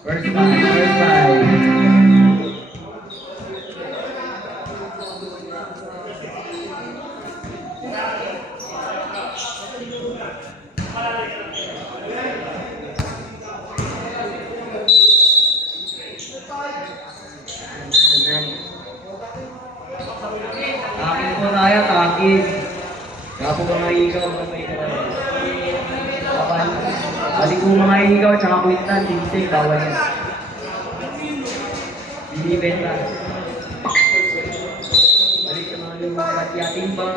First five. Akin po tayo, akin. Kapo mga ikaw, may balik po mga ikaw, tsaka kwintan, tinsig, bawal yan. Binibenta. Balik sa mga lumang patyating ba?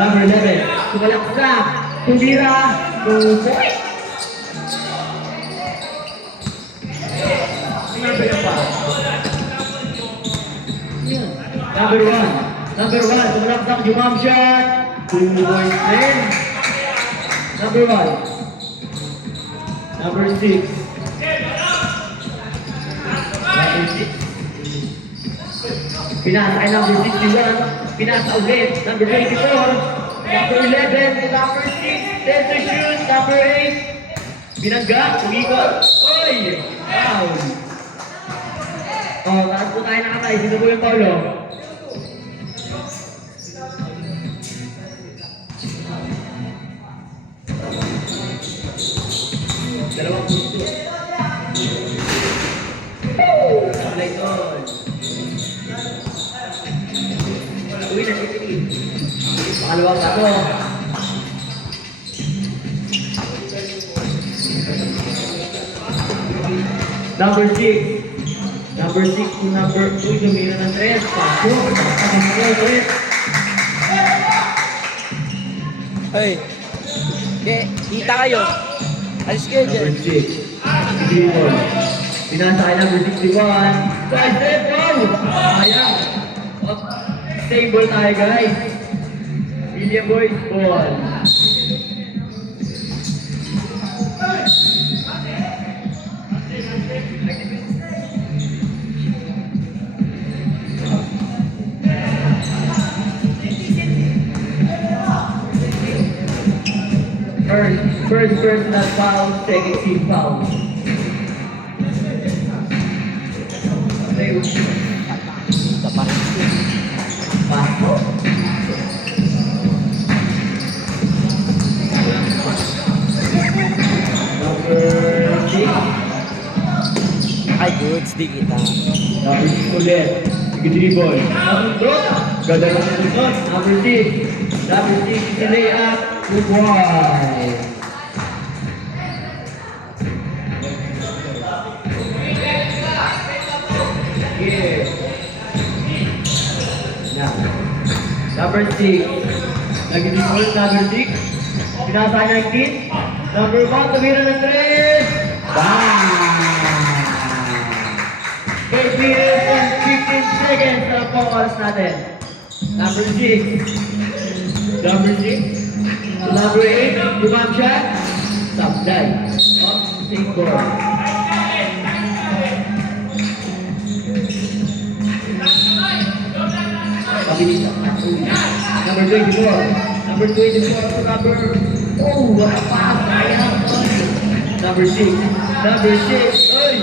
Number 11, sumalaksak, tumira, tusoy. Number 1, sumalaksak, jump shot, 2 points din. Number 1, number 6. Pinasa kay number 61, pinasa ulit, number 24, number 11, number 6, then to shoot, number 8, binangga, umikot, oy! Wow! Oh, taas po tayo nakatay, sino po yung Paulo? Dalawang pusto. Sablay doon. Uwi na si Pili. Pangalawang bato. Number 6. Number 6 to number 2. Lumina ng 3. Paso. Hey. Okay, kita kayo. Alis kayo dyan. Number 6. Pinasa kay number 61. Guys, step on! Ayan. Stable tayo, guys. William Boy's ball. First personal foul, second team foul. Pasok. Number 6. Ay, goods, di kita. Number 6 ulit. Dribble. Number 2. Ganda ng sunod. Number 6. Number 6 is a layup. Good boy. Yeah. Now, number 6. Nag-dribble, number 6. Pinasa 19. Number 1, tumira ng 3. Bang! 8 minutes and 15 seconds na po oras natin. Number 6. Number 6. Number 8. Jump shot. Supply. Take ball. Pabilis ang patuloy. Number 24. Number 24 to number... Oh, what a pass! Number 6. Number 6. Oy!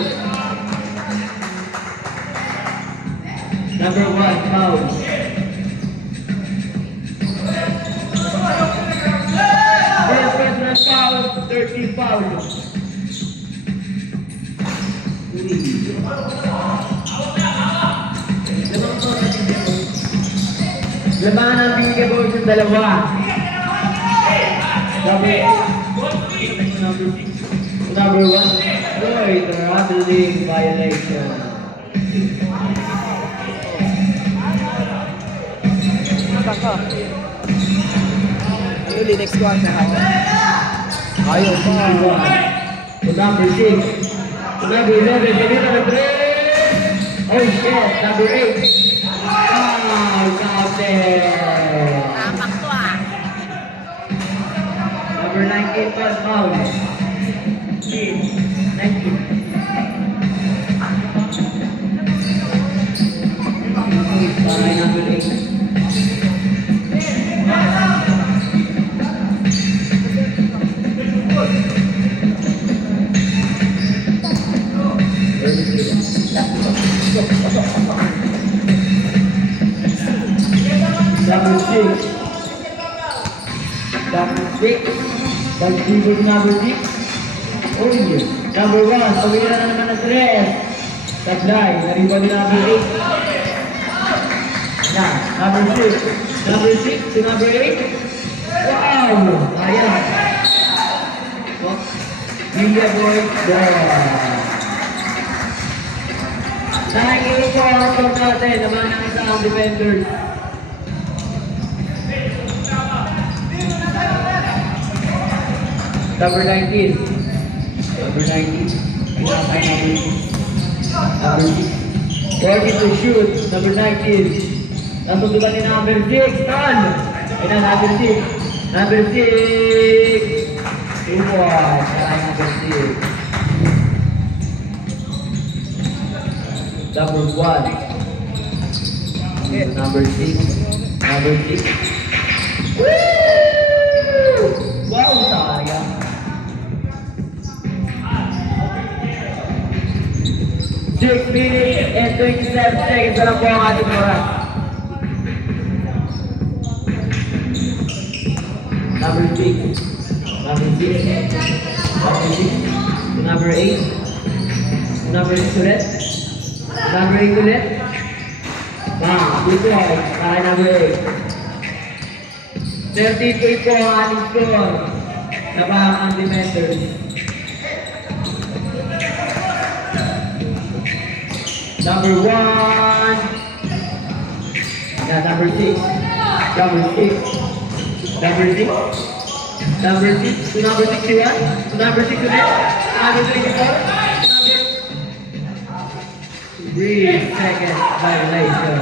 Number 1, foul. First personal foul, 13 foul. Labanan ang binigay ball sa dalawa. Number 1. Boy, throttling violation. Taka. Uli, next quarter ako. Ayaw pa. To number 6. To number 11. Ganito na 3. Oh shit, number 8. Counted. Tapak to ah. Number 19 pa, foul. 19. Para number 8. Number 6. Number 6. Pag-dribble number 6. Oh yeah. Number 1. Pagkira na naman ng 3. Taglay. Nariba ni number 8. Yan. Number 6. Number 6 to number 8. Wow! Ayan. Media boy. Nakikita ko ang top natin. Naman ang isang defenders. Number 19. Number 19. Number 6. 40 to shoot. Number 19. Nasundukan ni number 6. Tan! Ayun na, number 6. Number 6. 2 points. Ay, number 6. Number 1. Number 6. Number 6. Woo! Wow, sayang. 6 minutes and 27 seconds na lang po ang ating oras. Number 6. Number 6. Number 6. Number 8. Number 6 ulit. Number 8 ulit. Bang! Dito ay para number 8. 33 po ang ating score. Nabahang ang defenders. Number 1. Yeah, number 6. Number 6. Number 6. Number 6 to number 61. To number 6 ulit. To number 24. To number 3 seconds violation.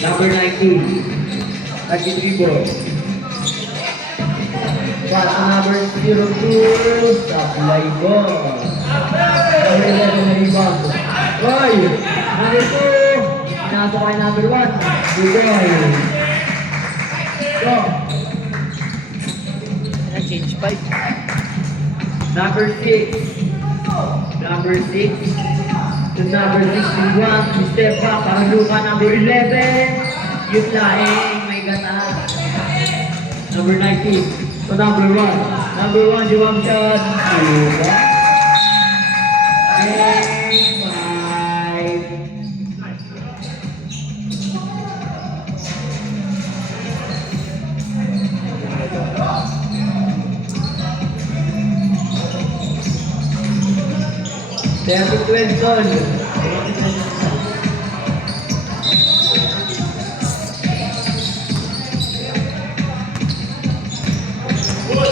Number 19. At the dribble. Pass number 02. Supply ball. Number 11 na rebound. Oy! Number 2. Pinasok kay number 1. Good boy. Go. Change 5. Number 6. Number 6. To number 61. Step back. Parang luka. Number 11. Yung laing. May gata. Number 19. So number 1. Number 1, jump shot. 2. And 5. There's a 12 zone.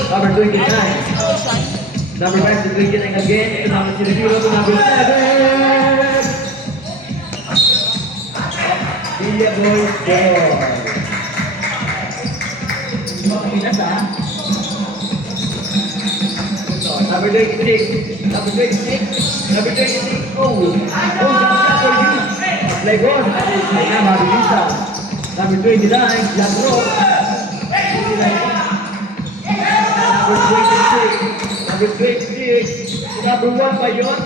Number 29. Number 5 to 29 again. To number 0 to number 7. Media boy score. Number 26. Number 26. Number 26. Oh, that's for you. Play goal. Number 29. Lagro. Number 26. Number 26. Number 1 ba yun?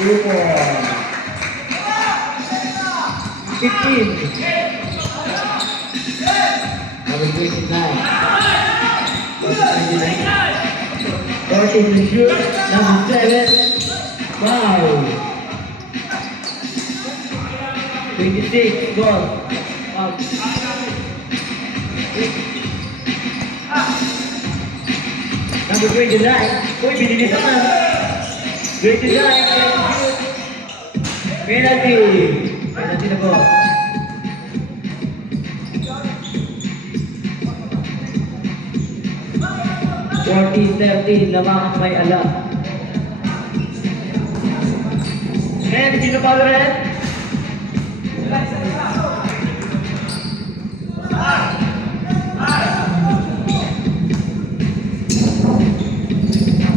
2 points. 15. Number 29. Number 29. 14 to shoot. Number 7. Foul. 26. Goal. Foul. Number 29. Uy, binilisan na. 29. Penalty. Penalty na po. 14-13, lamang may alam. And sino pa ulit?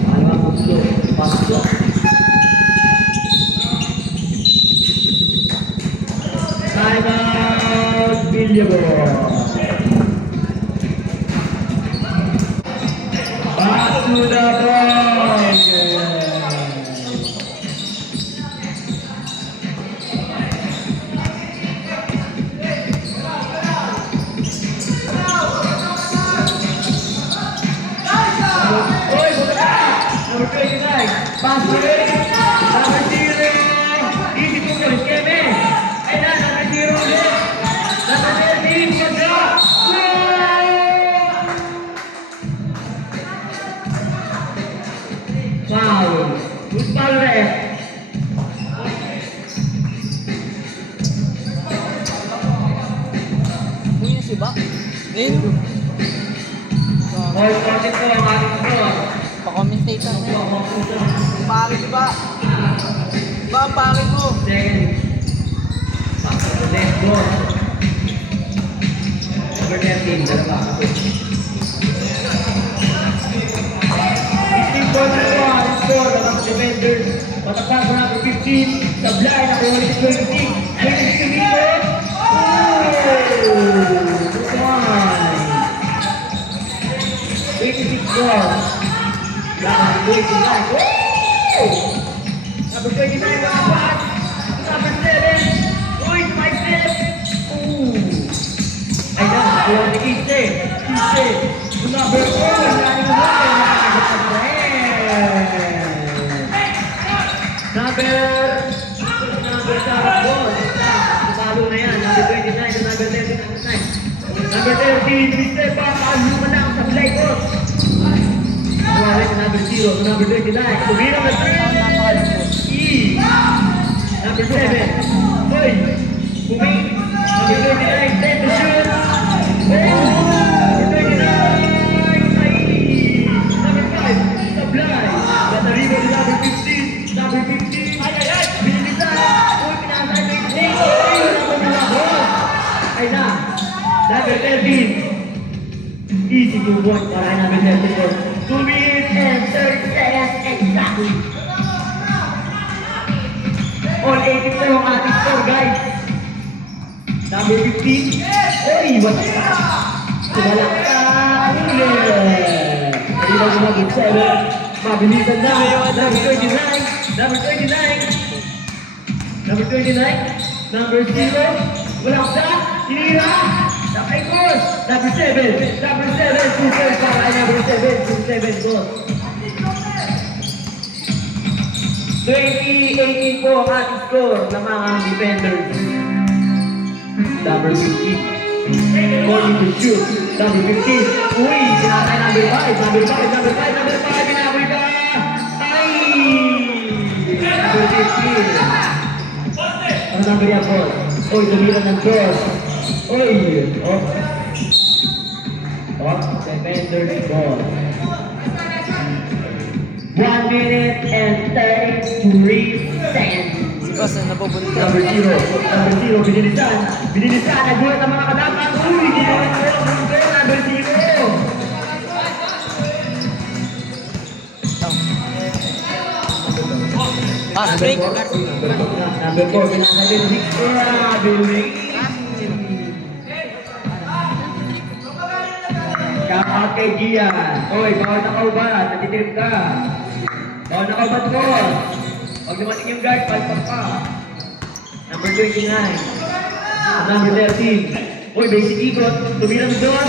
Alam mo, pasok. Time out, Villabor. Back to the ball. Oy, number 29, pass to it. Number 0, easy to go, Keme. Ay na, number 0 ulit. Number 13, Pagka. Foul. Who's foul ref? Kuya si ba? Ayun. All content ko ang ating score. Pa-commentate na. Pare di ba? Ba, pare ko. Second. Next goal. Number 13, dalawa. 15 points na po ang score ng mga defenders. Patakpan ko number 15. Sablay na kung ulit 26. 26 minutes. Good one. 26 goals. Number 29. Number 29 na pass. Number 7. Uy, 5 steps. Ay na, kuha ni Kise. Kise. Number 4. Number Talo na yan. Number 29 na number 39. Number 13. Mr. Papa. Luma lang sa play ko. Wala ka number 0 to number 29. Tumira na 3. E. Number 7. Boy. Bumi. Number 29. Set to shoot. Number 29. Ay. Number 5. Sablay. Bataribo ni number 15. Number 15. Ay. Bilisan. Uy, pinasay na yung team. Ay na. Number 13. Easy to point para kay number 34. 2 minutes and 30 seconds exactly. All 80 na yung ating score, guys. Number 15. Oy, wala ka. Wala ka. Ulit. Hindi na gumagod 7. Mabilisan na. Number 29. Number 29. Number 29. Number 0. Wala ka. Tinira. Nakay course. Number 7. Number 7. Super para kay number 7. 7 goals. 20-18 po ang ating score ng mga defenders. Number 15. Going to shoot. Number 15. Uy, sinakay number 5. Number 5. Number 5. Number 5. Binaboy ka. Ay! Number 15. Ang number niya po. Uy, tumira ng cross. Uy! Oh. Oh, defender's ball. 1 minute and 33 seconds. Si Boss na nabubulito. Number 0. Number 0, binilisan. Binilisan. Nagulat ang mga kadapat. Uy! Hindi naman ako ang mundo. Number 0. Pass break. Number 4, pinakasin. Victoria. Shout out kay Gian. Oy, bawal na kaubat. Natitirip ka. Bawal na kaubat ko. Huwag dumating yung guard, palpak ka. Number 29. Number 13. Uy, basic ikot. Tumirang doon.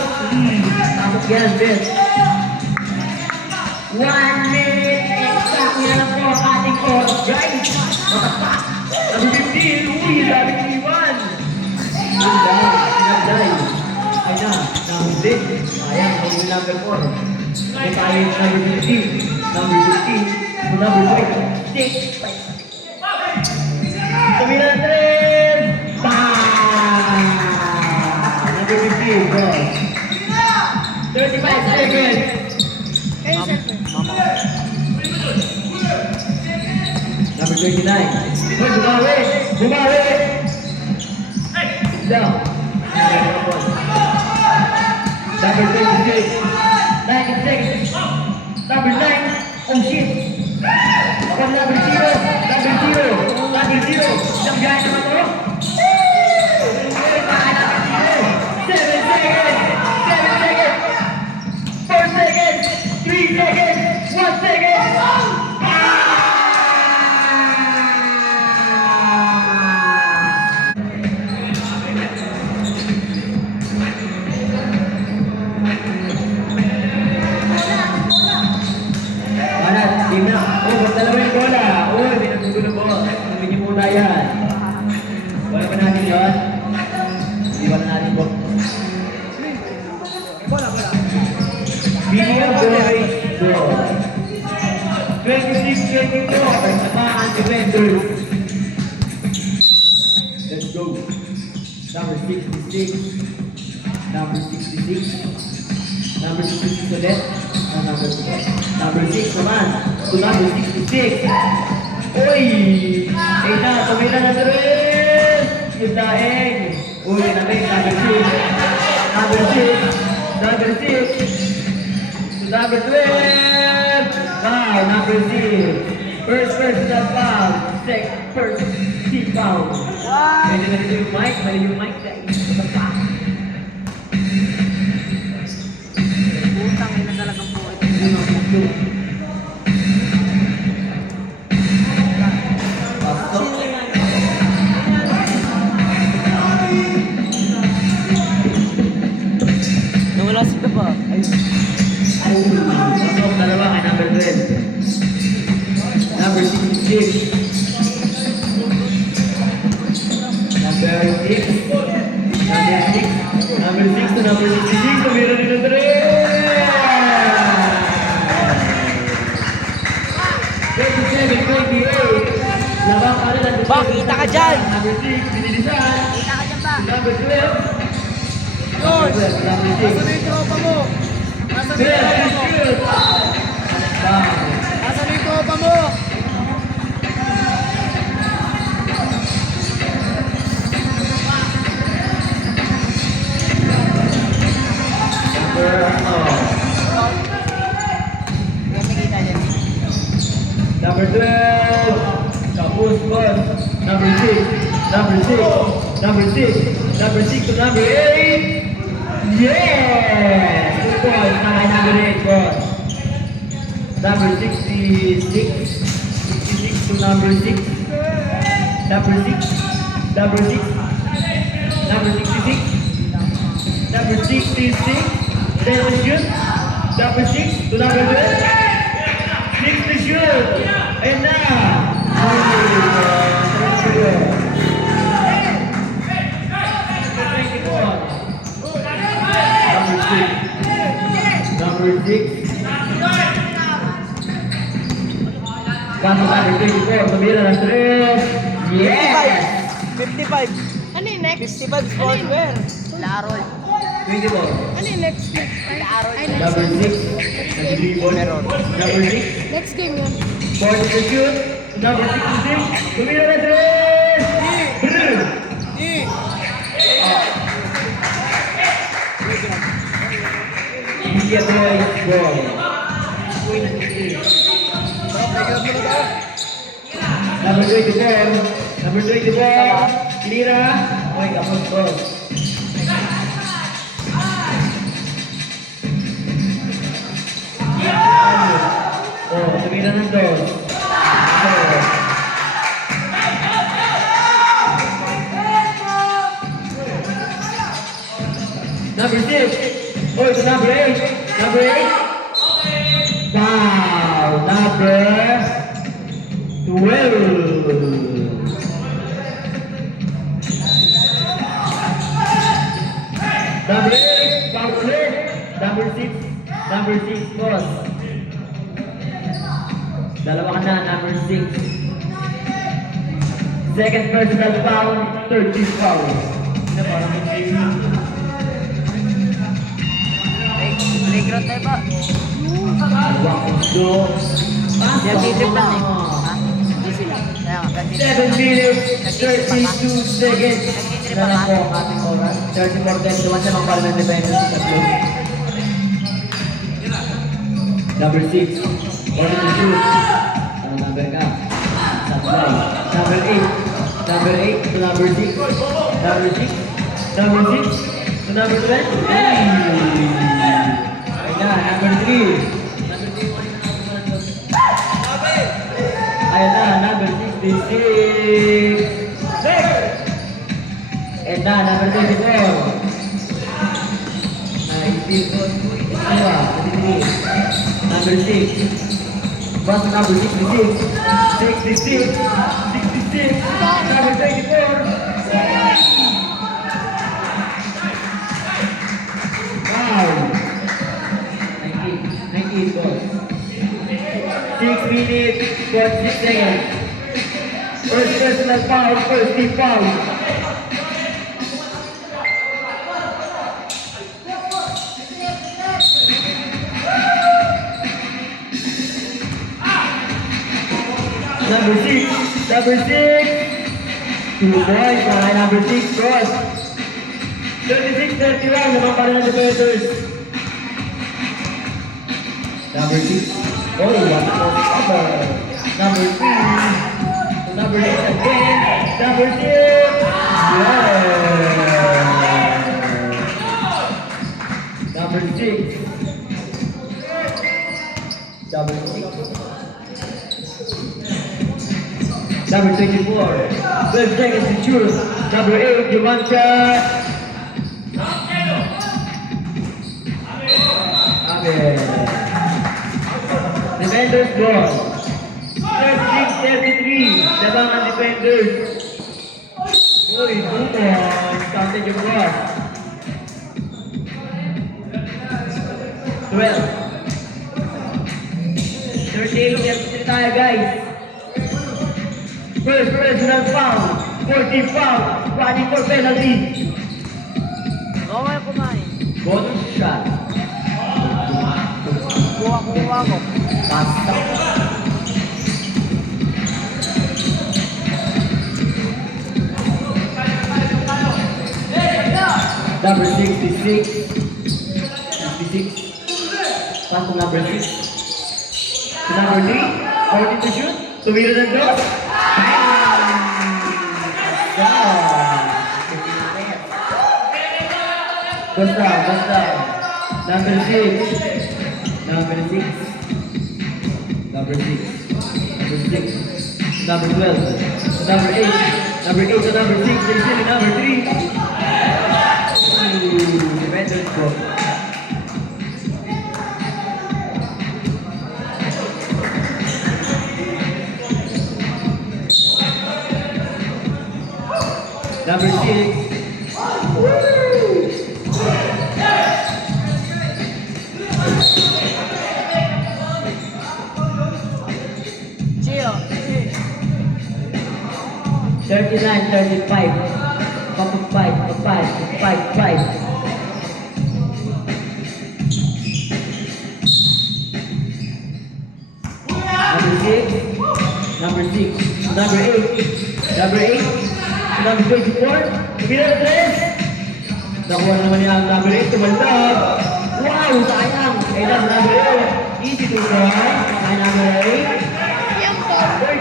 Tapos yan, Ben. 1 minute exactly na lang po ang ating oras, guys. Matapak. Number 15. Uy, dami ni Iwan. Nagday. Ay na, nahuli. Ayan, ang number 4. Ay tayo yung number 15. Number 15. Number 26. Tumira na 3. Bang! Number 15, bro. 35 seconds. Number 29. Hoy, bumawi! Bumawi! Down. Number 26. 9 seconds. Number 9. Oh shit! From number 0. Number 0. Number 0. Isang gaya naman to. 7 seconds. 7 seconds. 4 seconds. 3 seconds. 1 second. Manat, team na. Oh, magdalawa yung bola. Oh, hindi nagugulo po. Sabi niyo muna yan. Wala pa natin yun. Hindi wala natin po. Video boys, go. 26-24. Samahan defenders. Let's go. Number 66. Number 66. Number 66 ulit. Number 6 naman. To number 66. Uy! Ay na, tumira na rin! Yung daeng. Uy, namin, number 6. Number 6. Number 6. To number 12. Wow, number 6. First personal foul. Second first team foul. Wow! Medyo na rin yung mic. Mali yung mic. Putang ina talagang po ito. Nawala si Papa. Pasok, dalawa kay number 12. Number 66. Number 6. Number 6 to number 66. Tumira rin ng 3. 27-28. Labang pa rin ang Ba, kita ka dyan! Number 6, binilisan. Kita ka dyan ba? Number 12. Yun! Number 6. Nasaan na yung tropa mo? Nasaan na yung tropa mo? Nasaan na yung tropa mo? Number 12. Tapos, boss. Number 6. Number 6. Number 6. Number 6 to number 8. Yes! 2 points. Nakay number 8, boss. Number 66. 66 to number 6. Number 6. Number 6. Number 66. Number 66. Then the shoot. Number 6 to number 12. 6 to shoot. And now. Number 6. Pasok number 24. Tumira ng 3. Yes! 55. Ano yung next? 55 sportswear. Larol. 24. Ano yung next game? Ay, next Number game. 6. Number 6. Next game yun. 40 to shoot. Number 66. Tumira ng 3. Media boys, boy. Number 24. Number 24. Lira. Okay, kapos boss. Oh, tumira ng 2. Number 6. Oh, it's number 8. Number 8. Wow. Number 12. Number 8. Foul ulit. Number 6. Number 6, boss. Dalawa ka na, number 6. Second personal foul, 13 foul. Na parang Playground tayo ba? Wakso. Hindi ang titip lang eh. Ha? Hindi sila. Kaya nga, ganito. 7 minutes, 32 seconds. Na lang po ang ating oras. 34-21 sa mga pala ng defenders sa tatlo. Number 6, order to shoot. Ano number ka? Supply. Number 8. Number 8 to number 6. Number 6. Number 6 to number 12. Ayun na, number 3. Ayun na, number 66. And na, number 24. 19. Number 6. What's the number 66? 66. 66. Number 24. Wow. 19 goals. 6 minutes, 46 seconds. First personal foul, first team foul. Number 6, number 6. 2 points para number 6 cross. 36-31 naman para ng defenders. Number 6. Oh, what a cover. Number 3. Number 6 again. Number 6. Yeah. Number 6. Number 6. Number 24. 12 seconds to shoot. Number 8, Jumancha. Amen. Defenders ball. 36-33. Labangan defenders. Uy, 2 points. Counted yung cross. 12. 38 seconds tayo, guys. First personal foul. 40 foul. Running for penalty. Oo, kaya kumain. Bonus shot. Kuha ko. Basta. Number 66. 66. Pass to number 6. To number 3. 40 to shoot. Tumira ng drop. Basta. Number 6. Number 6. Number 6. Number 6. Number 12. Number 8. Number 8 to number 6. They still in number 3. Defenders go. Number 6. Gio. 39-35. Five. Number 6. Number 8. Number 8. Number 24. Tumira na 3. Nakuha na naman niya ang number 8. Tumaldab. Wow! Sayang! Kaya number 8. Easy to try. Kaya number 8. Yung foul.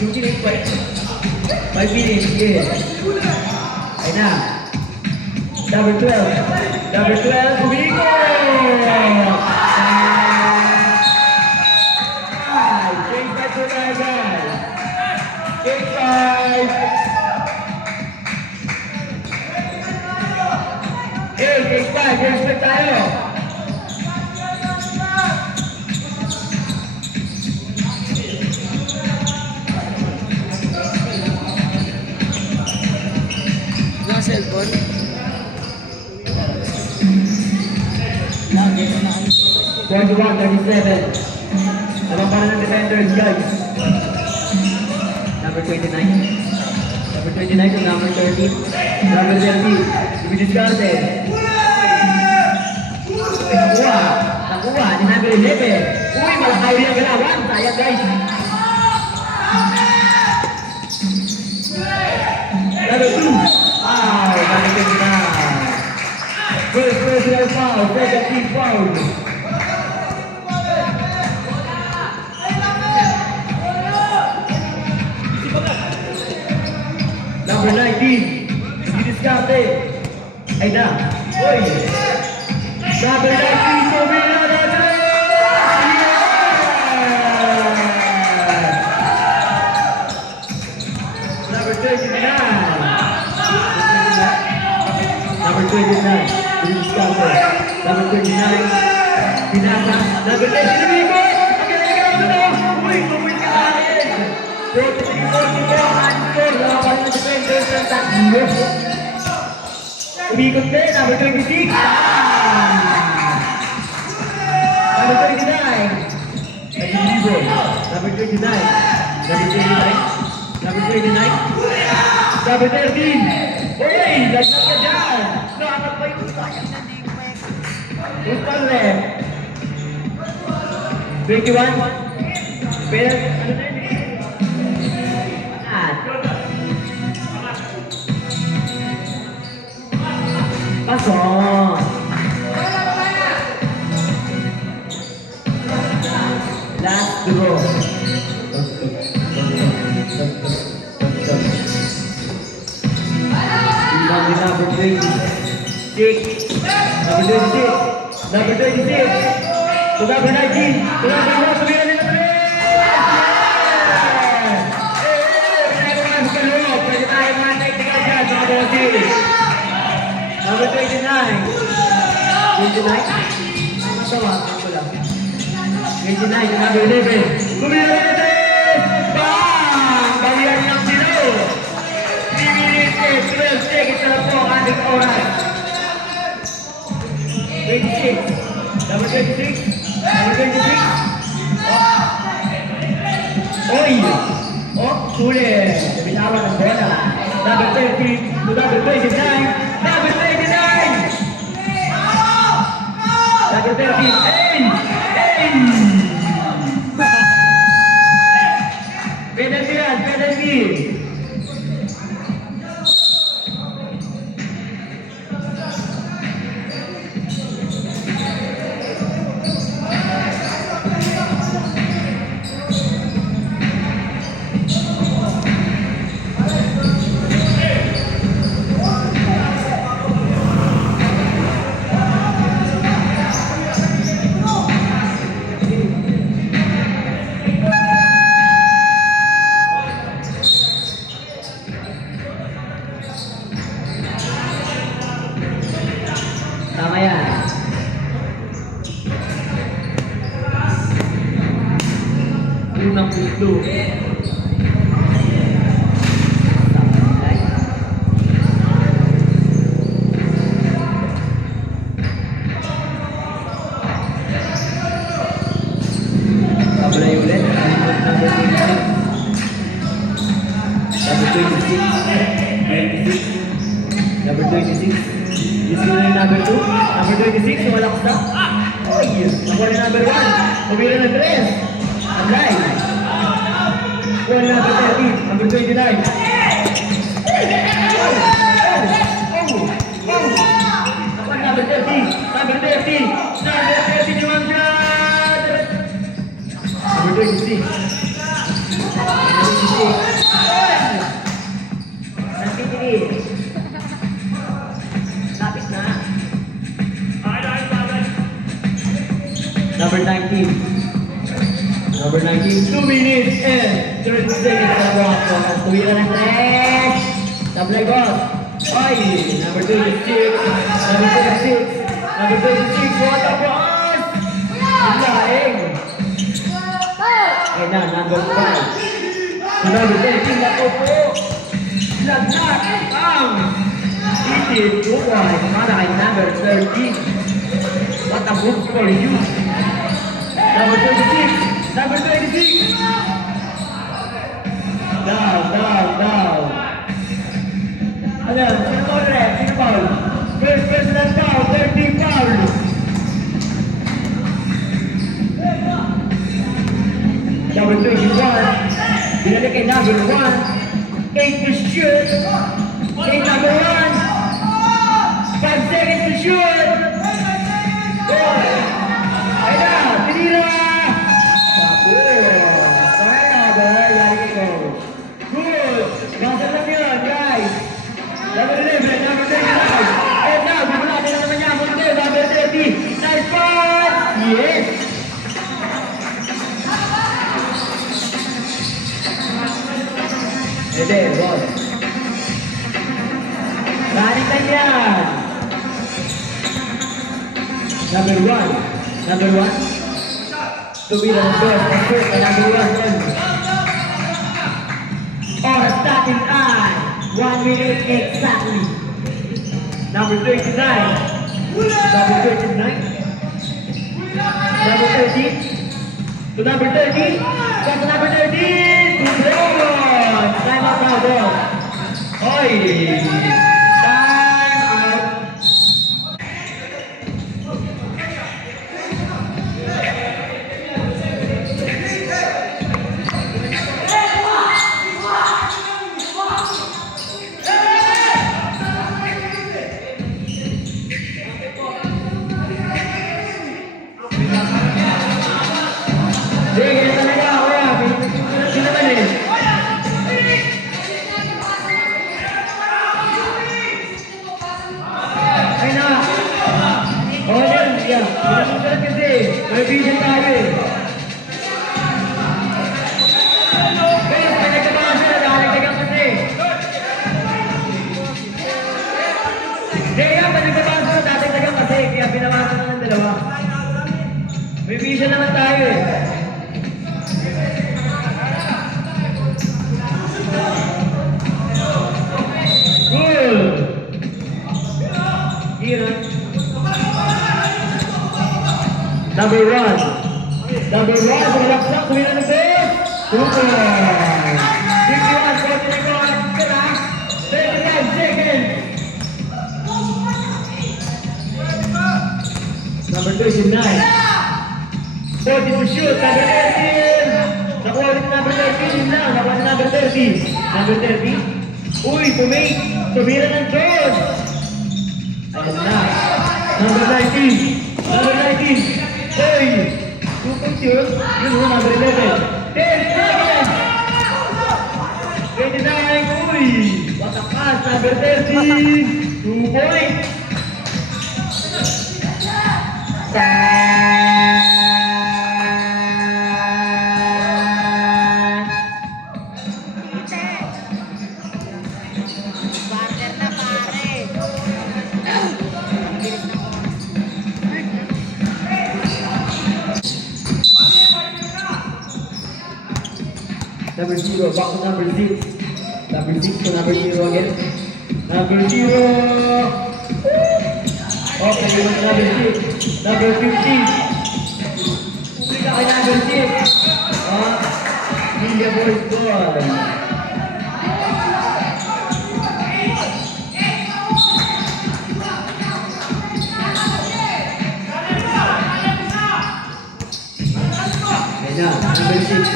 Yung kinig 5 minutes. Yes. Ayun na. Number 12. Number 12. Umigo! Take that to my guy. Take 5. Hey, take 5. Respect tayo. Yung cellphone. Lagi na 41-37. Naman para ng defenders, guys. Number 29. Number 29 to number 13. Number 30. Luis Discarte. First personal foul, second team foul. Number 19, didiskarte. Ay na. Oy. Number 19, Sobina na Number 29. Number 29, didiskarte. Number 29, pinasa. Number 10, sinibigay. Uy, tumit ka sa akin. 43-44, laban ng defenders ng Tatlo. Umikot din, number 26. Number 29. Nag-ibon. Number 29. Number 29. Number 29. Number 13. Uy, lagyan ka dyan. Nakakat pa yung sayang na defense. Who's pa rin? 21. Pero, ano na yun? Pasok! Last draw. Number 26. Number 26. Number 26. To number 19. To number 1. Sabihan nila na rin! Pwede tayo mga technical dyan, mga boses. Number 29. 29? Masawa, ako lang. 29, number 11. Kumila natin! Bang! Bawian ng sino! 3 minutes and 12 seconds na lang po ang ating oras. 26. Number 26. Number 26. Oy! Oh, sulit! Binawan ng bola. Number 30 to number 29. Number 29! Number 30. Penalty yan, penalty! Tama yan. Unang pusto. Tablay ulit. Number 26. Number 26. This is number 2. Number 26, walakas na. Oy! Nakuha na number 1. Pumila na 3. Ablay. Nakuha na number 30. Number 29. Nakuha na number 30. Number 30. Number 30 ni Ma'am Jad. Number 26. Number 26. Nanti lapit na. Number 19. Number 19. 2 minutes and 30 seconds na rock. Tuwira ng tres. Tablay boss. Oy! Number 26. Number 26. Number 26. What a boss! Laing. Ayan na, number 5. So number 13. Lako po. Lagnat. Bang! It is para kay number 13. What a move for you. Number 26. Number 26. Down. Ano? Sino foul ref? Sino foul? First personal foul. 13 foul. Number 21. Binalik kay number 1. 8 to shoot. Kay number 1. 5 seconds to shoot! Yes! Pwede, boss. Balikan yan. Number 1. Number 1. Tumira ng boss. Number 1. Oras natin ay 1 minute exactly. Number 29. Number 29. Number 13. To number 13. Back to number 13. To Dragon. Time out now, boss. Oy. Time out. Sige, talaga ako yan. Pinagsimulan naman eh. Ay na. Oo yan, yeah. Pinagsimulan kasi. May vision tayo eh. Guys, pinagkabasa na. Nakakitagang kasi. Hindi yan, pinagkabasa na. Nakakitagang kasi. Kaya pinabasa na ng dalawa. May vision naman tayo eh. Good. Here. Number 1. Number 1. Bulaksak. Kumina ng base. Super. 51. 40 record. Kira. 35 seconds. Number 29. 40 to shoot. Number 13. Nakuha rin number 13. Yun lang. Nakuha rin number 30. Number 30. Uy, tumira ng George. Ayun na. Number 19. Number 19. Uy. 2 shoot. Yun mo, number 11. 10 seconds. 29. Uy. Watakas. Number 30. 2 points. Partner na pare. Number 0, back to number 6. Number 6 to number 0 again. Number 0. Okay, yun ang number 6. Number 15. Uli ka kay number 6. Media boys goal. Ayan na, number 6.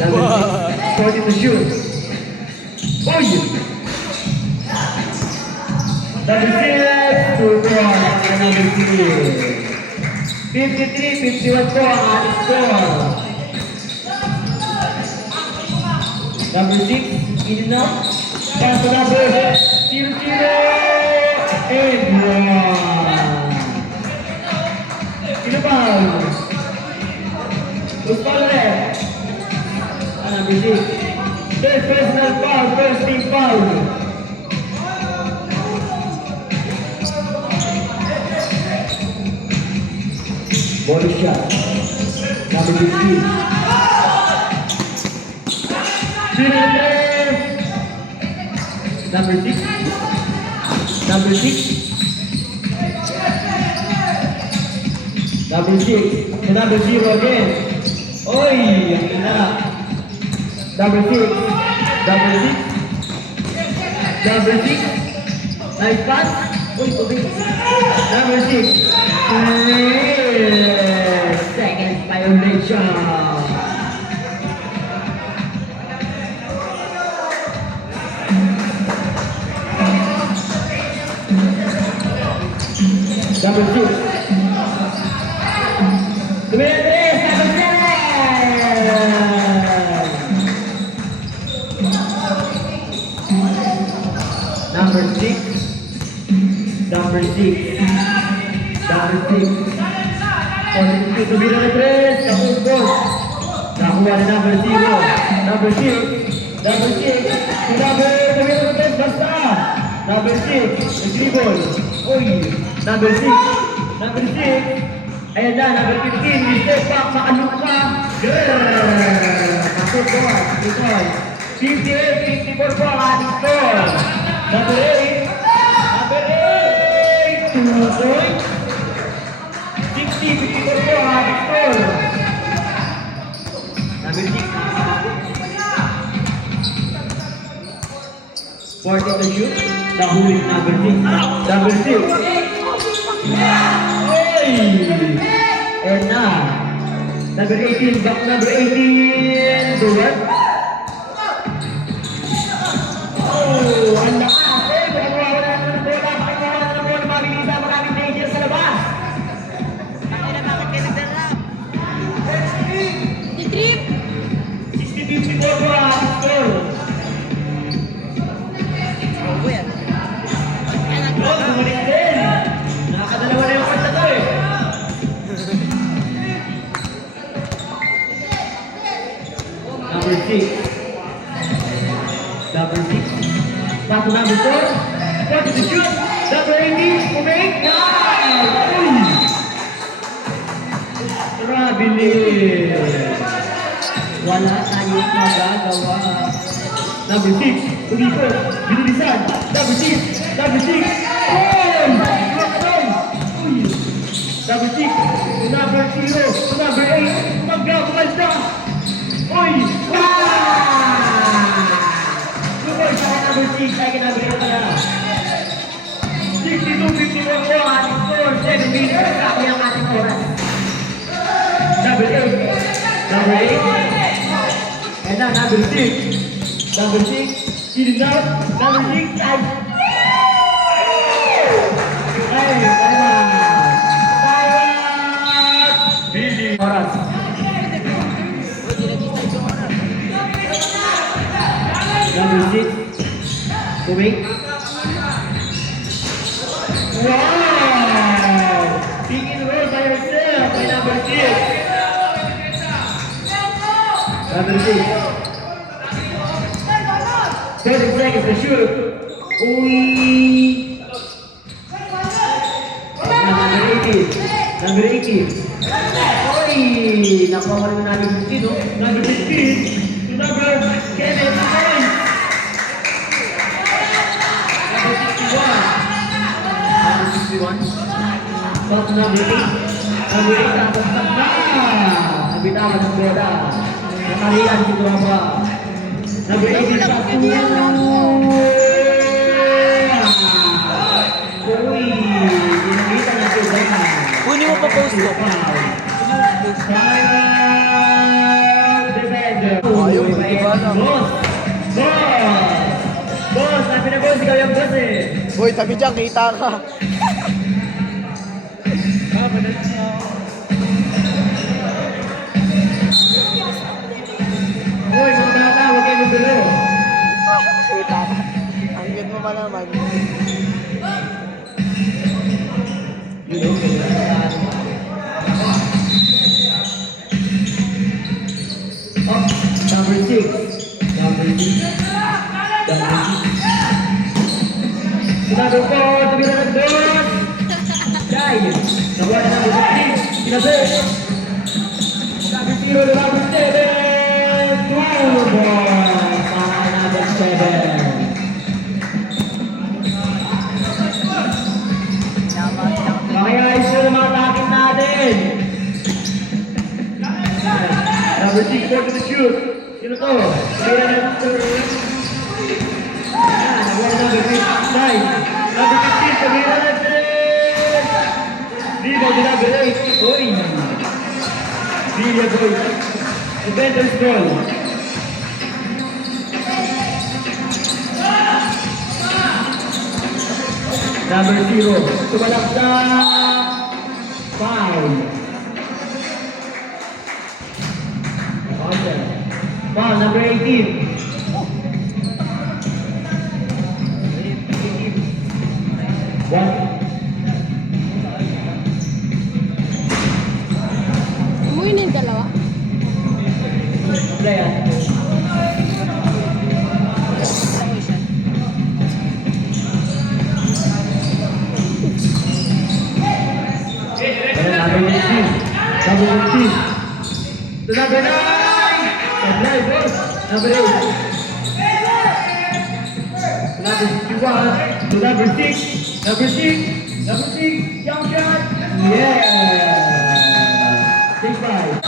Number 6. 40 to shoot. Uy! Number 6, super. Number 3. 53-51 po ang ating score. Number 6, in and out. Pass to number 0-0. And 1. Sino ba? Who's foul there? Number 6. Third personal foul, first team foul. Body shot. Number 15. Number 6. Number 6. Number 6. And number 0 again. Oy! Ang ganda. Number 6. Number 6. Number 6. Nice pass. Uy, tubig. Number 6. Second violation. Number 6. Tumira 3. Number 7. Number 6. Number 6. Number 6. 42 tumira ng 3. Kapag boss. Nakuha na number 0. Number 6. Number 6. Number tumira ng 3. Basta. Number 6. Nag-dribble. Uy. Number 6. Number 6. Ayan na, number 15. Step back. Makalok pa. Girl. Kapag boss. Ito. 58-54 po ang ating score. Number 8. Number 8. 2 points. 60-54 po ang ating score. Number 6. 40 to shoot. Nahuli number 6. Number 6. Oy! And na. Number 18. Back number 18. To what? Oh, ang lakas! Eh, makakawala na ng bola, makakawala na ng bola, mabilisa, maraming danger sa labas. Bakit na bakit kayo nagdarap? Titrip! 60-54 po ang ating score. Ako yan. Oh, bumalik din. Nakakadalawa na yung part na to eh. Number 6. Number 6. Back to number 4. 40 to shoot. Number 18. Kumake. Uy! Grabe din. Wala tayong magagawa. Number 6. Tumikot. Binulisan. Number 6. Number 6. Uy! Uy! Number 6. Number 0. Number 8. Magkabal na. Uy! Super sa number 6. Ay kinabili ko na. 62-54 po ang ating score. 7 minutes. Sabi ang ating oras. Number 8. Number 8. And now number 6. Number 6. It is out. Number 6. Ay, tama. Billy. Oras. Number 6. Kumik. Wow! Pick and roll by yourself by number 6. Number 6. 30 seconds to shoot. Uy! Number 18. Number 18. Uy! Nakuha rin na namin 15, no? Number 15. To number Kenneth. Number 61. Number 61. Back to number 8. Number 8 ang pagsak na. Nabitawan ng bola. Nakalian si Tuaba. Number 18 back to Uy! Ginamita na siya ba? Kunin mo pa post ko. Defender. Ayaw, hindi ba alam? Boss! Boss! Boss! Sabi na boss, ikaw yung boss eh. Boy, tabi dyan, kita ka. Uy, mga bata, huwag kayo magulo. Kita ka. Ang good mo pa naman. Oh, number 6. Number 6. Number 6. Number 4, tumira ng boss. Jai. Nakuha na number 15. Kinabit. Number 0 to number 7. Two balls. Para number 7. Makiayos yun ang mga takip natin. Number 6, go to the shoot. Sino to? Kaya na number 9. Number 15, pagkira na 3. Viva de number 8. Uy. Viva goal. Defender's goal. Number 0. Tumalak sa foul. Foul, number 18. One. Number 15. To number 9. Supply ball. Number 8. To number 61. To number 6. Number 6. Number 6. Jump shot. Yeah. 6-5.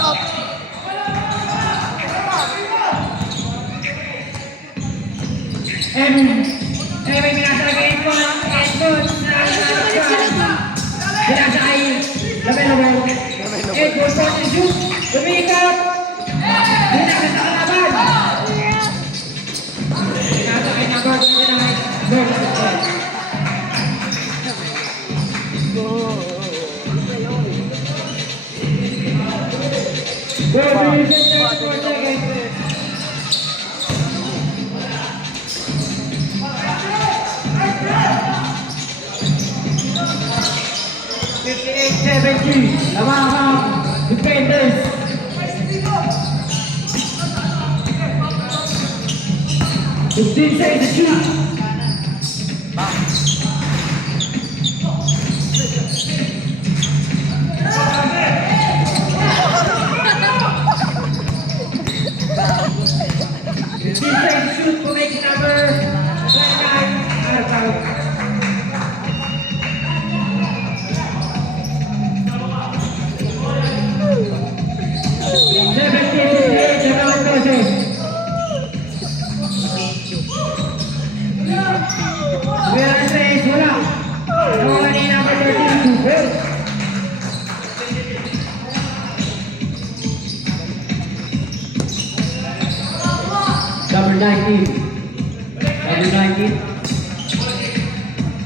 May pinasagay ko ng Edmund na pinasakay Lamelo. Edmund po si Juke, tumikap. Pinasakay sa kalaban. Pinasakay na bago na naman. Lamang defenders. Fifteen seconds to shoot. Shoot for make number 29. Number 19. Number 19.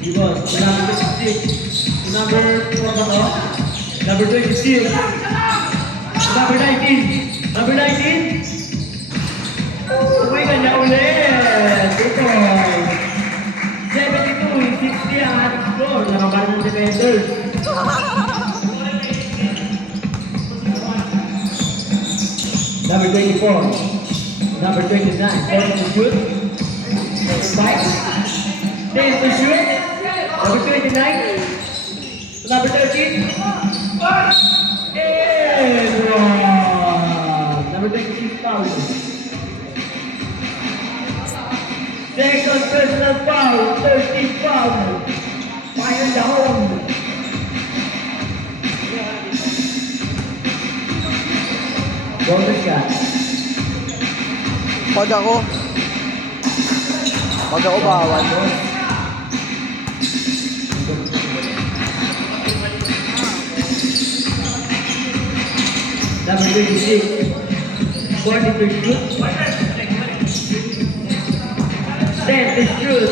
He was number 56. Number 4. Number 26. Number 19. Number 19. Uy, kanya ulit. 2 points. 72, 60 ang ating score. Nakabaran ng defenders. Number 24. Number 29, 40 to shoot. Number 5, 10 to shoot. Number 29. Number 13. And number 26, foul. Second personal foul, 13 foul. Final down. Bonus shot. Pag ako bawal. Number 26, 40 to shoot. 10 to shoot.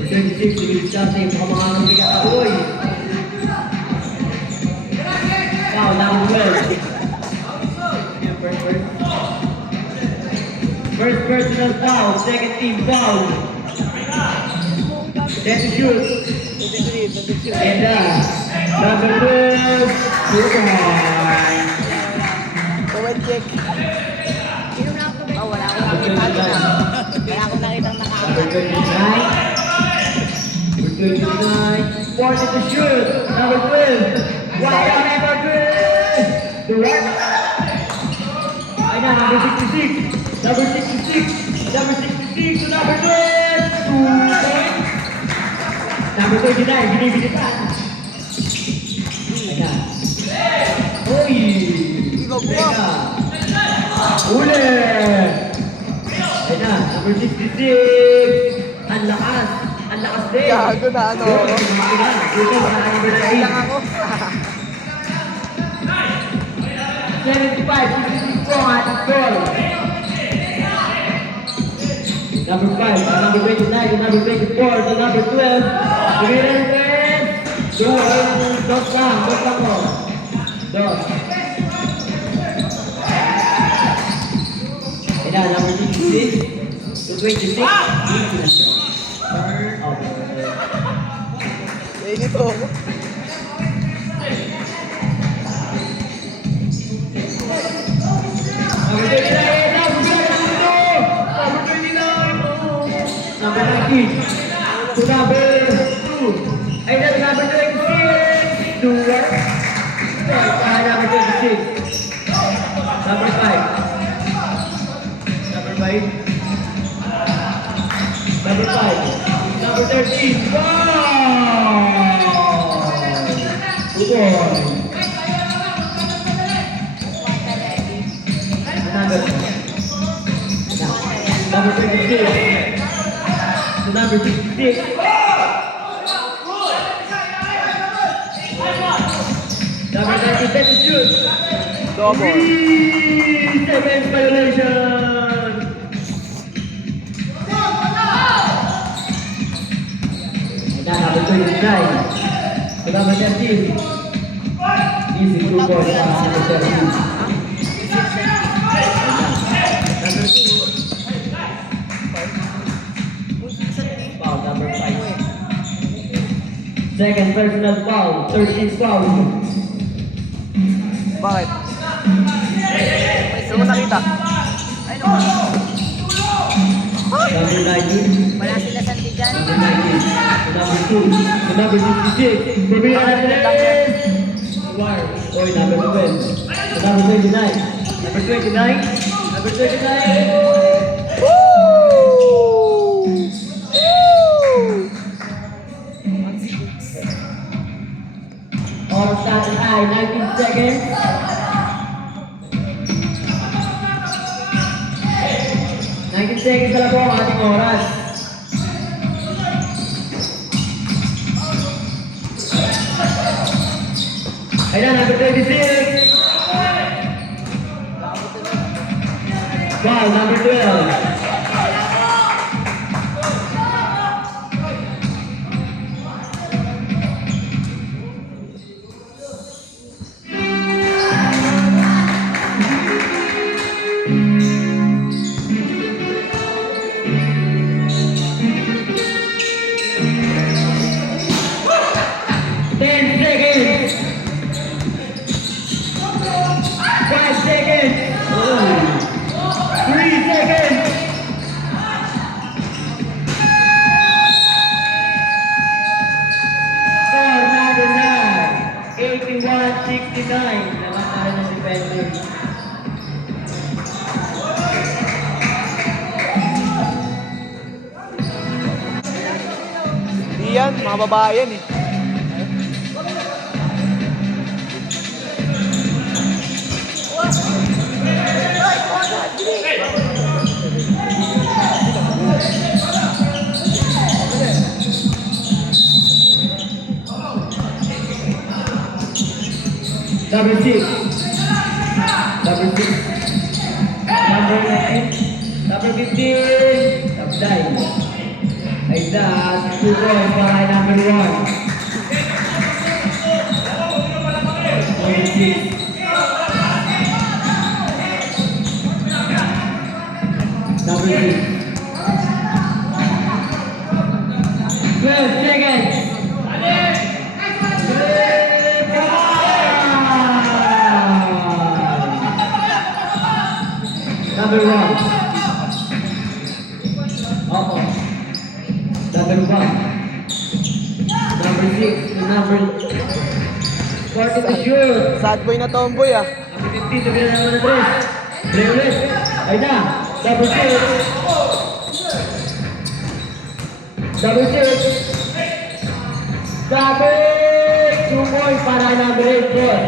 Number 26, will shot yung mga katakoy. Foul, number 12. First personal foul, second team foul. 10 to shoot. And number 12, Kawad check. Oh, wala akong nakita doon. Wala akong nakitang Number nakakita. 29. Number 29. 40 to shoot. Number 12. Why number 12? To work. Ay na, number 66. Number 66. Number 66 to number 12. 2 points. Number 29. Binibilitan. Ay na. Uy! Teka. Ulit! Ay na, number 66. Ang lakas. Ang lakas din. Gago na ano. Dito na number 9. Lang ako. 75, 66 po ang ating score. Number 5, number 29, number 24, to number 12. Together with dos lang po. Dos. Ayan, number 66 to 26. Turn over. Init ako. Number 29, number 19, to number 2. Ay, number 26, to 13. Wow! Good boy. Number 26. To number 66. Number 97 to shoot. Double. 3 seconds violation. Ayan, number 29. To number 13. Easy 2 points para sa number 13. Number 2. Foul, number 5. Second personal foul, 13th foul. Bakit? Saan mo nakita? Ay, naman. Number 19. Wala sila sa dyan. Number 19. To number 2. To number 66. Pamila Hernandez. Wire. Oy, number 12. To number 29. Number 29. Number 29. Woo! Oras natin ay 19 seconds. 19 seconds na lang po ang ating oras. Ayan na, number 26. Foul, number 12. Di yan, mga babae yan eh. Number 6. Number 6. Number 9. Number 15. Sabday. Ay that. 2 points para number 1. Number 6. Number 6. 12 seconds. Number 1. Opo. Number 1. Number 6. To number 40 to shoot. Sad boy na tomboy ah. Number 15 to number 3. Play ulit. Ay na. Number 6. Number 6. Sabi! 2 points para number 8 boy.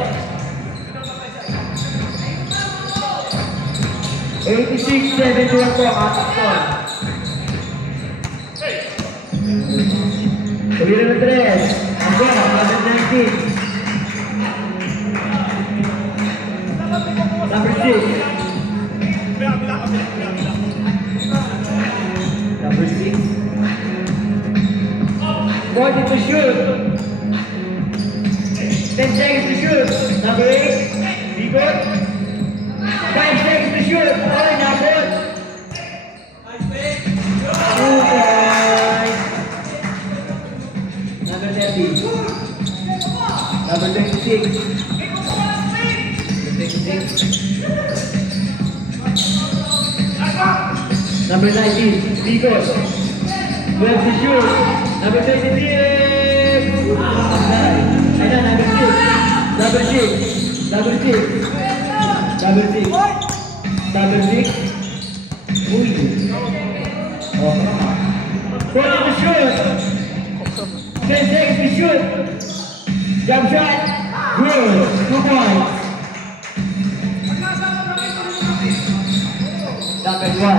86-71 po ang ating score. Tuloy na 3. Ang goal, number 19. Number 6. Number 6. 40 to shoot. 10 seconds to shoot. Number 8. Be good. 5 seconds to shoot. Ay, napot. 2 points. Number 30. Number 26. Number 19. Bigos. 12 to shoot. Number 26. Ay na, number 6. Number 6. Number 6. Number 6. Number 6. Uy. Oh. 40 to shoot. Jump shot. Good. 2 points. Number 1.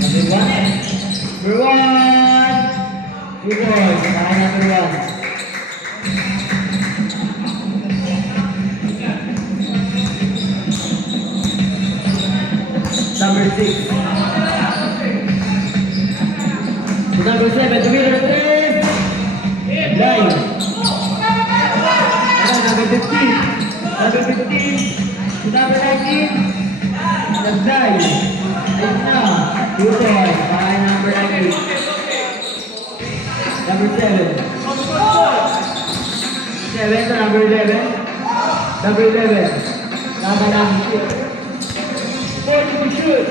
Number 1. Number 1. 2 points. Para number 1. Number 6. To number 7, the winner is Live. Number 15. Number 15. To number 19. Live. Ayun na. 2 points. Para number 19. Number 7. 7 to number 11. Number 11. Tama lang. 40 to shoot.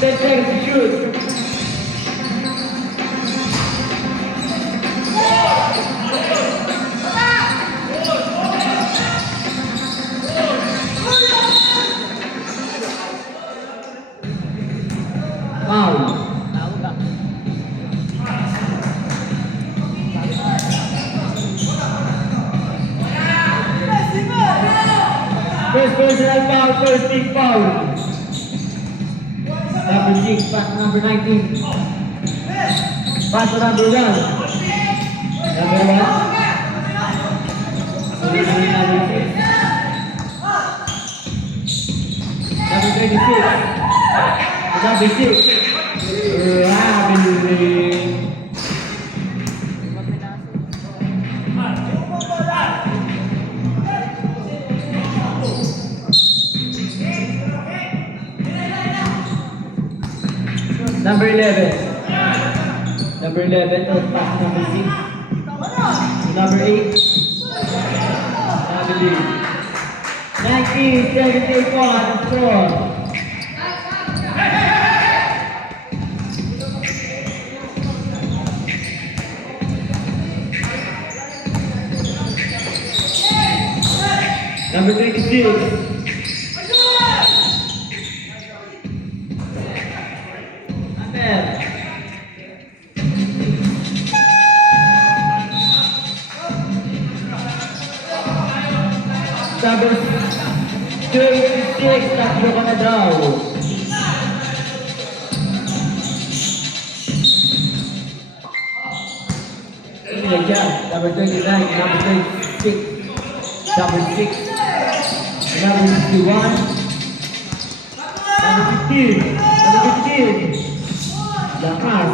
10 seconds to shoot. Foul. First personal foul, first team foul. Number 6, pass to number 19. Pass to number 1. Number 1. Number 6. Number 26. Number 6. Robin. Number 11. Number 11, to pass to number 6. Number 8. Number 19, 78 score. Number 26. Number 36, tatlo ka na daw. Number 39, number 36, number 6, number 51, number 15, number 15, Lakas.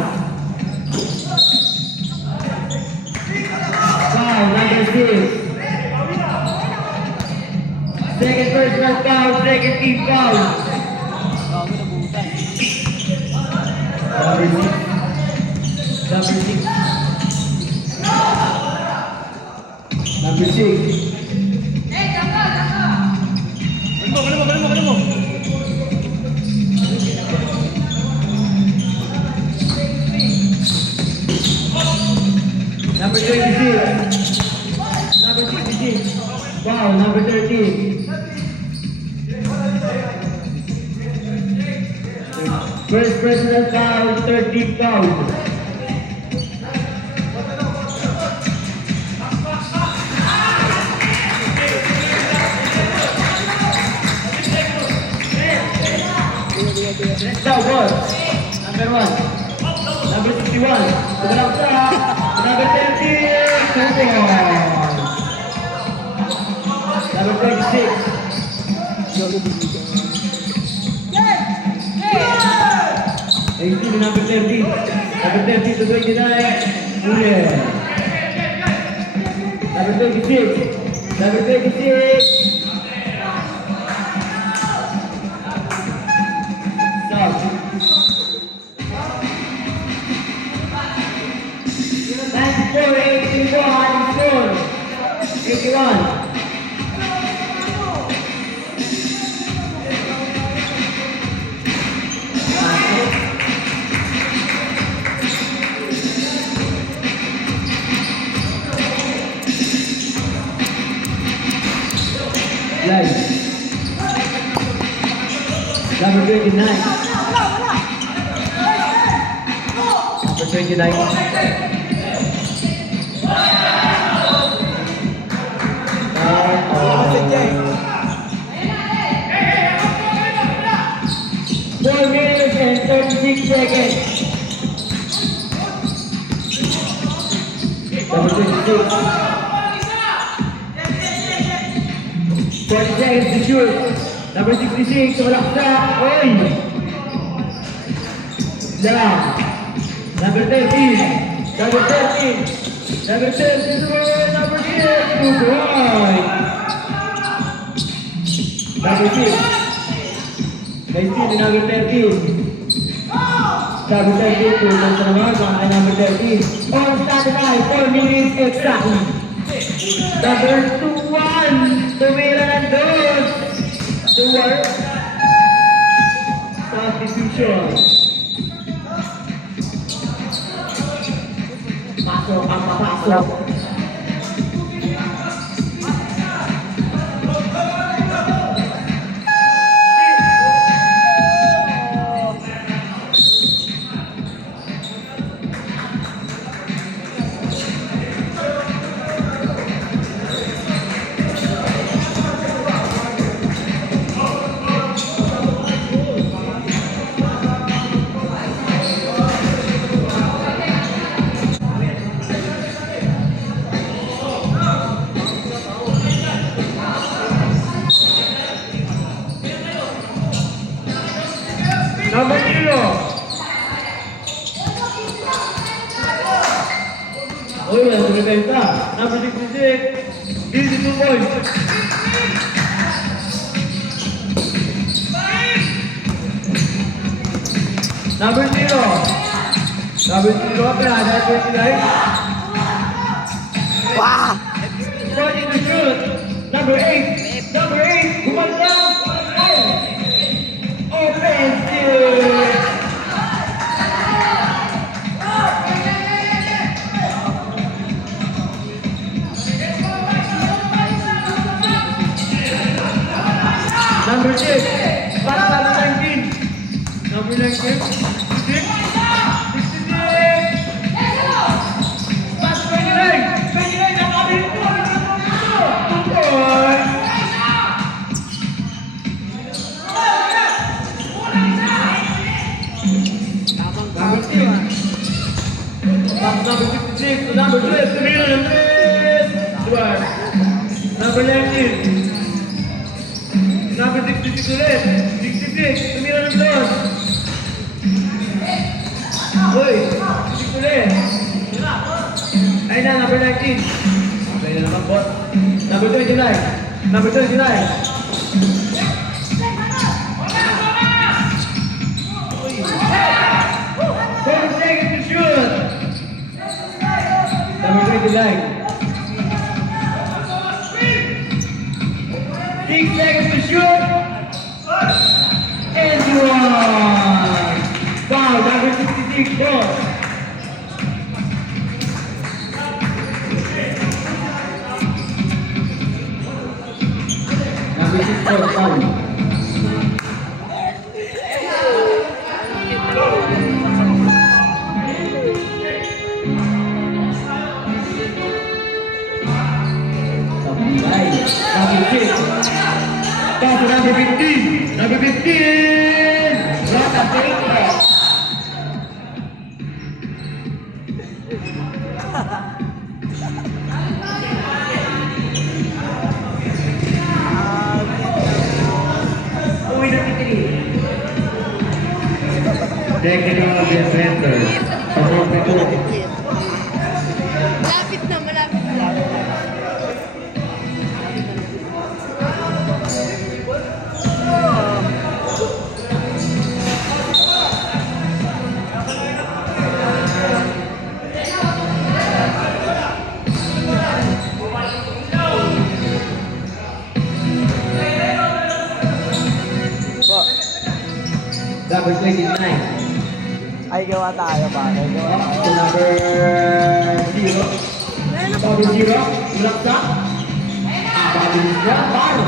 Foul, number 6. Second personal foul, second team foul. Number 6. Number 6. Number 6. Number 26. Number 66. Wow, number 13. First personal foul, third team foul. Next down, ball. Number 1. Number 61. Tumalak sa number 30. Number 26. Number 30. Number 30 to 29. Number 26. Number 26. Stop. 94, 81, score. 81. Live. Number 29. Number 29. Kasi Jay. 4 minutes and 36 seconds. Number 26. 40 seconds to shoot. Number 66, wala sa. Oy! Yeah. Number 13. Number 13. Number 13 to number 6. Good right. Number 6. Nice team, number 13. Number 13 to number 13. On standby, 4 minutes exactly. Number 2-1. Tumira ng dos. 2-1. Substitution. Pasok ang papasok. Number 0. Oh, wala sa benta. Number 66. Easy 2 points. Number 0. Number 0 apa ya? Ada 29. Wow! 40 to shoot. Number 8. Number 8. Gumanda. Offensive. Number 6. Pass number 19. Number 19. 6. 66. Pass 29. 29. Nakabili po. 2 points. Number 56 to number 12, Camilo Duarte. Number 19. Number 66 ulit. 66, Camilo Duarte. Uy, 66 ulit. Ayun na, number 19. Okay na naman po. Number 29. Number 29. 4 seconds to shoot. Number 29. 6 seconds to shoot. And 1. Foul, number 66, ball. Number 6, foul. Number 15. Number 15. Rata Baker. Uwi na titili. Technical defender. Malapit na, malapit na. Number 29. Ay, gawa tayo ba? Ay, gawa tayo. To number 0. Number 0. Ulaksa. Pabilis niya. Paro.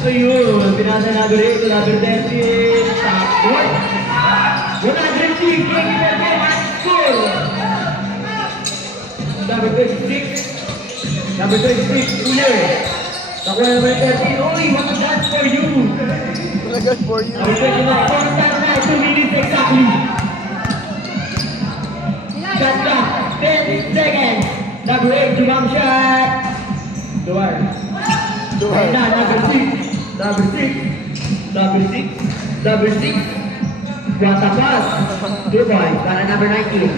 So yun. Pinasa number 8 to number 13. What? 106, 24 score. Number 26. Number 26, Uller. Nakuha number 13. Uy, what a dance for you. Good for you. Number 29, first time na, 2 minutes exactly. Shot clock, 10 seconds. Number 8, jump shot. Duar. Duar. And now, number 6. Number 6. Number 6. Number 6. What a pass. 2 points para number 19.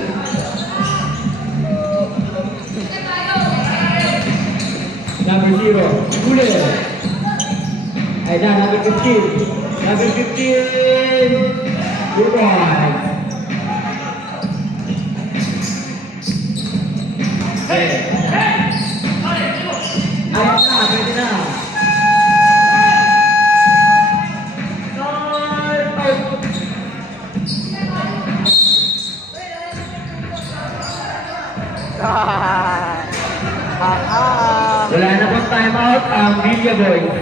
Number 0, Guler. Ayan na, number 15. Number 15. 2 points. Ayan na, pwede na. Wala na pong timeout ang Villa Boys.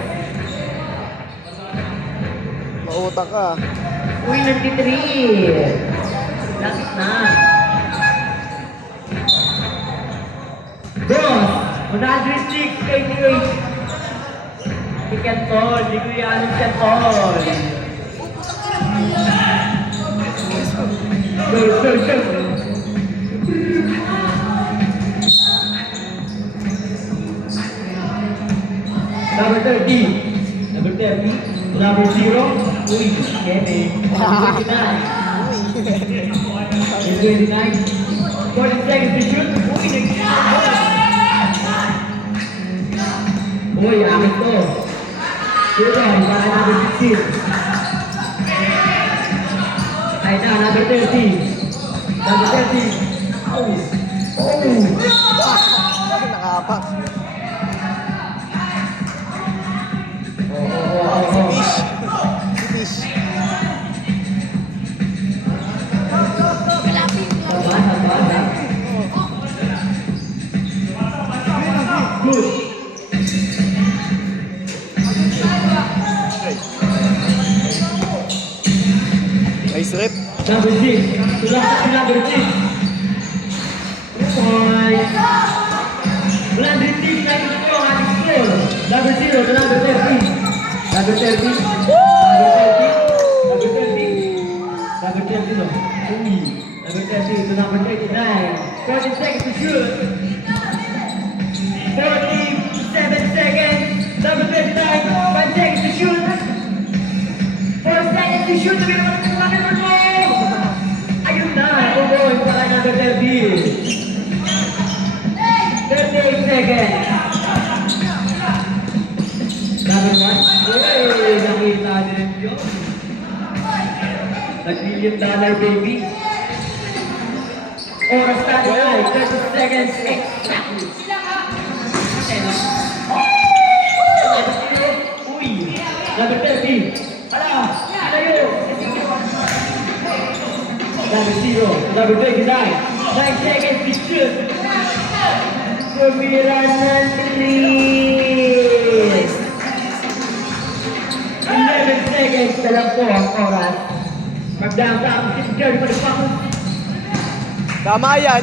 Mautak ka. Uy, 93. Lapit na. Boss, 106, 88. Si Kenton, di ko yan si Kenton. Go. Number 30. Number 30. Number 0. Uy, Kevin. Number 29. Number 29. 40 seconds to shoot. Uy, nag-shoot. Uy, amin to. Shoot on, para number 16. Ay na, number 30. Number 30. Oh. Nakapak. Oh. Fish. Fish. Tabas. Good. Nice rip. Number 6. Tulak sa number 6. Point. 106 na ito po ang ating score. Number 0 to number 30. Number 30. Number 30. Number 30 no. Uy. Number 30 to number 39. 40 seconds to shoot. 47 seconds. Number 39. 5 seconds to shoot. 4 seconds to shoot. Sabi naman ang laki mo mo. Ayun na. Tuloy para number 30. 38 seconds. Number 1. Hey, nakita din yun. Nag-million dollar baby. Oras tayo ay 30 seconds exactly. Uy, number 30. Ala, ilayo. Number 0, number 29. 9 seconds to shoot. Tumira ng 3. 11 seconds na lang po ang oras. Magdamdam, si Jerry Malipang. Tama yan.